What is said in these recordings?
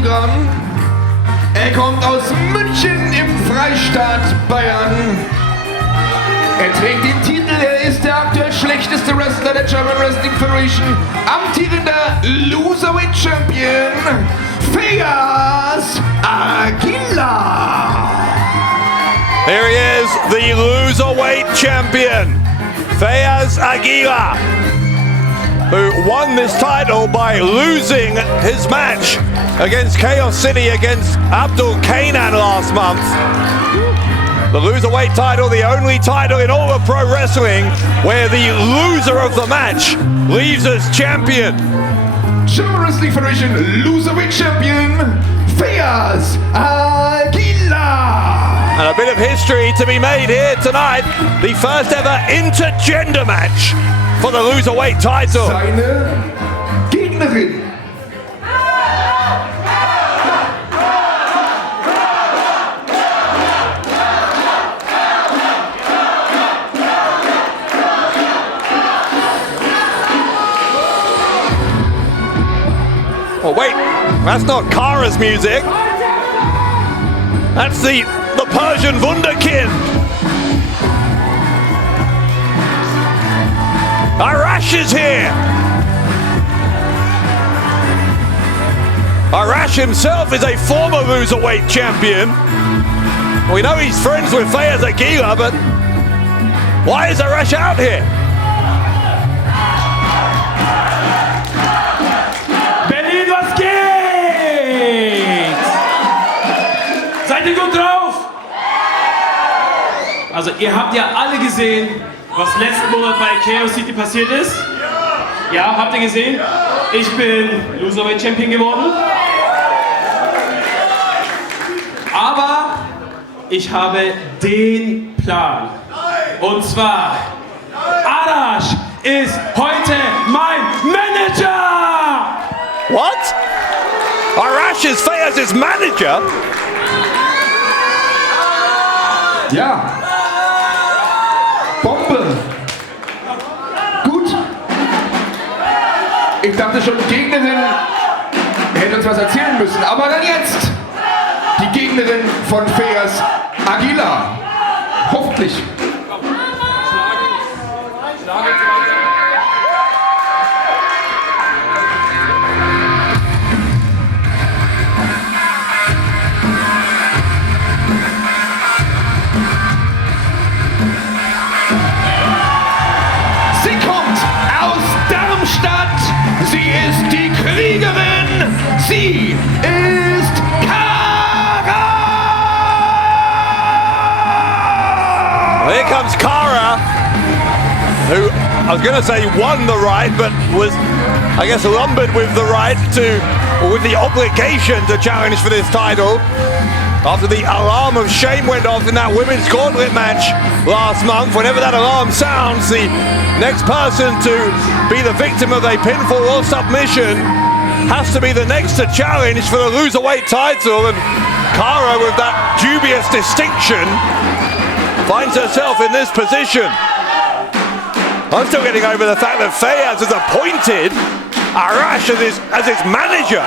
Kilogramm. Er kommt aus München im Freistaat Bayern. Er trägt den Titel, er ist der aktuell schlechteste Wrestler der German Wrestling Federation, amtierender Loserweight Champion, Feyyaz Aguila. Here he is, the Loserweight Champion, Feyyaz Aguila, who won this title by losing his match against Chaos City against Abdul Kanan last month. The Loserweight title, the only title in all of pro wrestling where the loser of the match leaves as champion. German Wrestling Federation Loserweight Champion, Feyyaz Aguila. And a bit of history to be made here tonight. The first ever intergender match for the Loserweight title. Seine Gegnerin. Oh wait, that's not Kara's music. That's the Persian Wunderkind. Arash is here. Arash himself is a former Loserweight champion. We know he's friends with Feyyaz Aguila, but why is Arash out here? Seid ihr gut drauf? Also ihr habt ja alle gesehen, was letzten Monat bei Chaos City passiert ist. Ja, habt ihr gesehen? Ich bin Loserweight Champion geworden. Aber ich habe den Plan. Und zwar, Arash ist heute mein Manager! What? Arash is Feyyaz's manager? Ja. Bombe. Gut. Ich dachte schon, die Gegnerin hätte uns was erzählen müssen. Aber dann jetzt die Gegnerin von Feyyaz Aguila. Hoffentlich. Sie ist die Kriegerin. Sie ist Kara. Well, here comes Kara, who I was going to say won the right, but was, I guess, lumbered with the right to, or with the obligation to challenge for this title. After the alarm of shame went off in that women's gauntlet match last month, whenever that alarm sounds, the next person to be the victim of a pinfall or submission has to be the next to challenge for the Loserweight title. And Kara, with that dubious distinction, finds herself in this position. I'm still getting over the fact that Feyyaz has appointed Arash as his manager.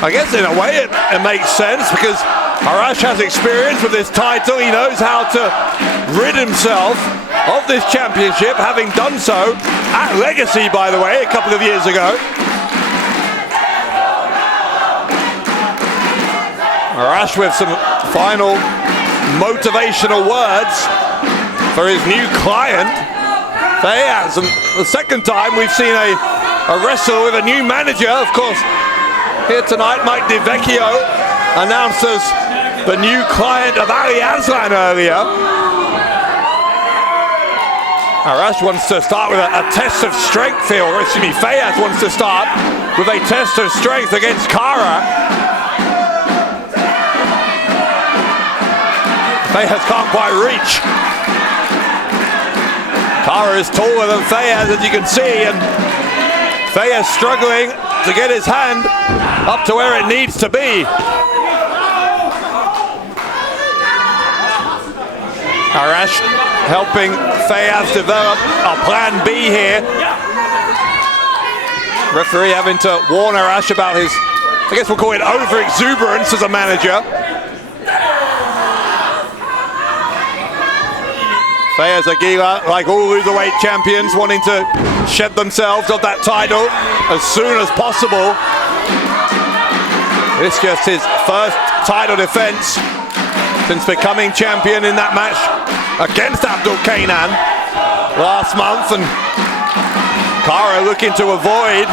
I guess in a way it makes sense because Arash has experience with this title. He knows how to rid himself of this championship, having done so at Legacy, by the way, a couple of years ago. Arash with some final motivational words for his new client, Feyyaz. And the second time we've seen a wrestler with a new manager, of course. Here tonight, Mike DeVecchio announced as the new client of Ali Aslan earlier. Arash wants to start with a test of strength here, or excuse me, Feyyaz wants to start with a test of strength against Kara. Feyyaz can't quite reach. Kara is taller than Feyyaz, as you can see, and Feyyaz struggling to get his hand up to where it needs to be. Arash helping Feyyaz develop a plan B here. Referee having to warn Arash about his, I guess we'll call it over-exuberance as a manager. Feyyaz Aguila, like all Loserweight champions, wanting to shed themselves of that title as soon as possible. This is just his first title defense since becoming champion in that match against Abdul Kainan last month, and Cara looking to avoid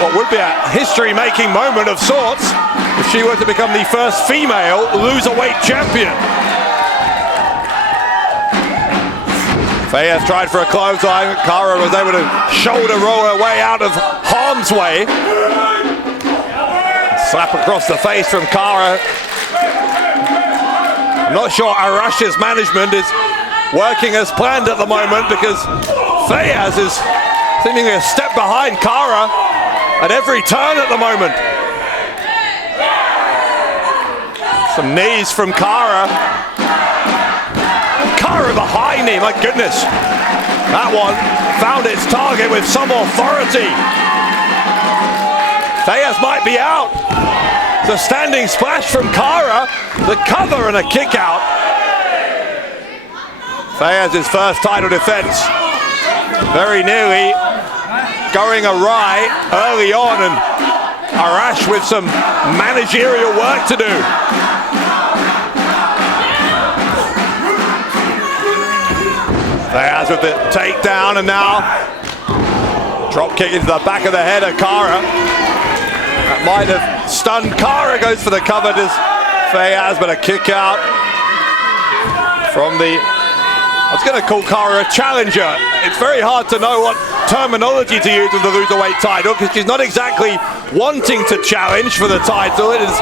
what would be a history-making moment of sorts if she were to become the first female Loserweight champion. Feyyaz tried for a clothesline. Cara was able to shoulder roll her way out of harm's way. Slap across the face from Cara. I'm not sure Arash's management is working as planned at the moment, because Feyyaz is seemingly a step behind Cara at every turn at the moment. Some knees from Cara. Cara the high knee, my goodness. That one found its target with some authority. Feyyaz might be out. The standing splash from Cara, the cover and a kick out. Feyyaz's first title defense very nearly going awry early on, and Arash with some managerial work to do. Feyyaz with the takedown, and now drop kick into the back of the head of Cara. That might have stunned Cara. Goes for the cover, does Feyyaz, but a kick out from the, I was going to call Cara a challenger. It's very hard to know what terminology to use with the Loserweight title, because she's not exactly wanting to challenge for the title. It is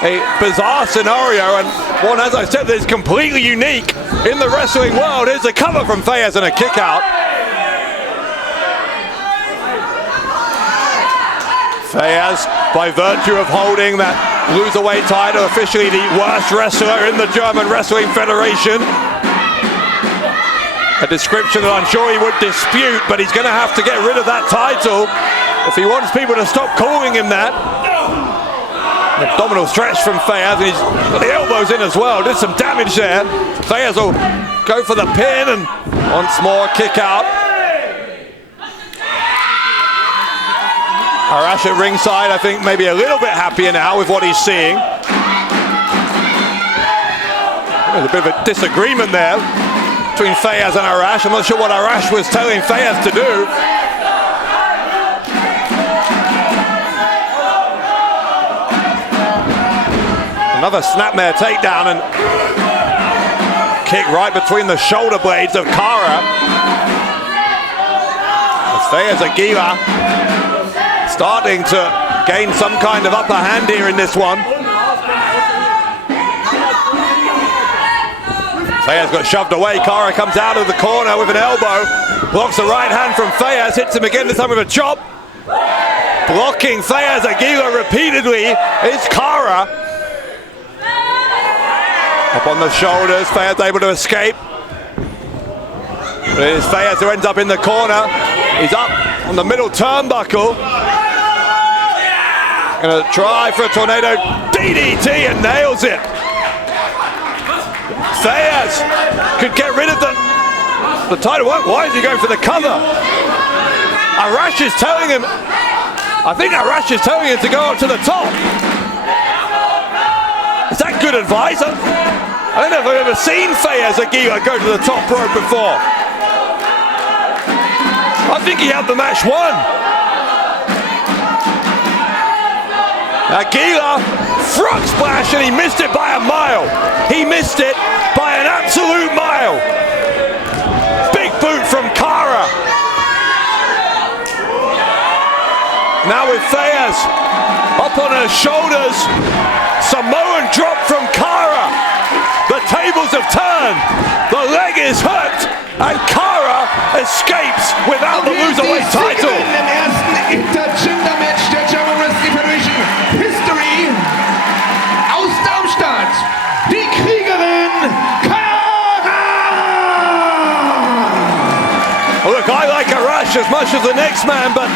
a bizarre scenario, and one, as I said, that is completely unique in the wrestling world. Here's a cover from Feyyaz and a kick out. Feyyaz, by virtue of holding that Loserweight title, officially the worst wrestler in the German Wrestling Federation. A description that I'm sure he would dispute, but he's going to have to get rid of that title if he wants people to stop calling him that. An abdominal stretch from Feyyaz, and he's got the elbows in as well. Did some damage there. Feyyaz will go for the pin, and once more kick out. Arash at ringside, I think, maybe a little bit happier now with what he's seeing. There's a bit of a disagreement there between Feyyaz and Arash. I'm not sure what Arash was telling Feyyaz to do. Another snapmare takedown, and kick right between the shoulder blades of Cara. As Feyyaz Aguila starting to gain some kind of upper hand here in this one. Feyyaz got shoved away. Cara comes out of the corner with an elbow. Blocks the right hand from Feyyaz. Hits him again, this time with a chop. Blocking Feyyaz Aguila repeatedly is Cara. Up on the shoulders. Feyyaz able to escape. But it is Feyyaz who ends up in the corner. He's up on the middle turnbuckle. Gonna try for a tornado DDT and nails it. Feyyaz could get rid of the title. Why is he going for the cover? Arash is telling him, I think Arash is telling him to go up to the top. Is that good advice? I don't know if I've ever seen Feyyaz Aguila go to the top rope before. I think he had the match won. Aguila, front splash, and he missed it by a mile. He missed it by an absolute mile. Big boot from Cara. Now with Feyyaz up on her shoulders, Samoan drop from Cara. The tables have turned. The leg is hurt, and Cara escapes without the Loserweight title. Im ersten Intergender Match der German Wrestling Federation History aus Darmstadt, die Kriegerin Cara! Well, look, I like Arash Arash as much as the next man, but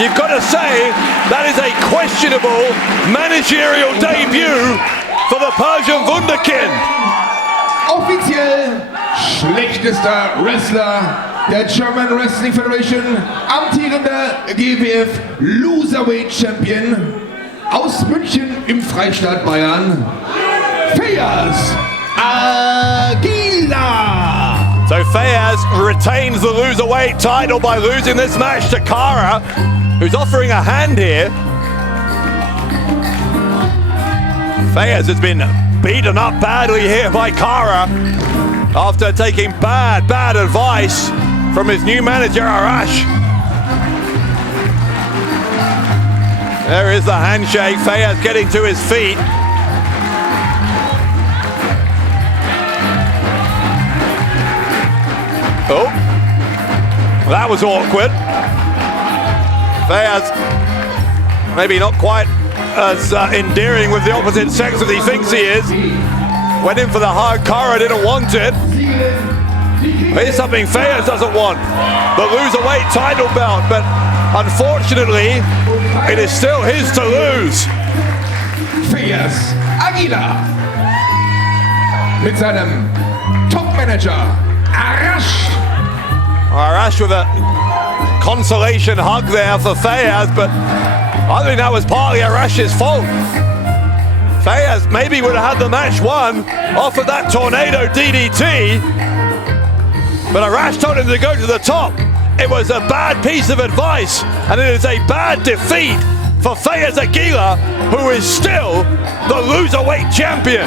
you've got to say that is a questionable managerial debut for the Persian Wunderkind. Offiziell schlechtester Wrestler der German Wrestling Federation, amtierender GWF Loserweight Champion aus München im Freistaat Bayern, Feyyaz Aguila. So Feyyaz retains the Loserweight title by losing this match to Kara, who's offering a hand here. Feyyaz has been beaten up badly here by Kara after taking bad advice from his new manager Arash. There is the handshake, Feyyaz getting to his feet. Oh, that was awkward. Feyyaz maybe not quite as endearing with the opposite sex as he thinks he is. Went in for the hard Kara, didn't want it. Here's something Feyyaz doesn't want. The Loserweight title belt, but unfortunately, it is still his to lose. Feyyaz Aguila mit seinem Top-Manager Arash. Arash with a consolation hug there for Feyyaz, but I think that was partly Arash's fault. Feyyaz maybe would have had the match won off of that tornado DDT, but Arash told him to go to the top. It was a bad piece of advice, and it is a bad defeat for Feyyaz Aguila, who is still the Loserweight champion.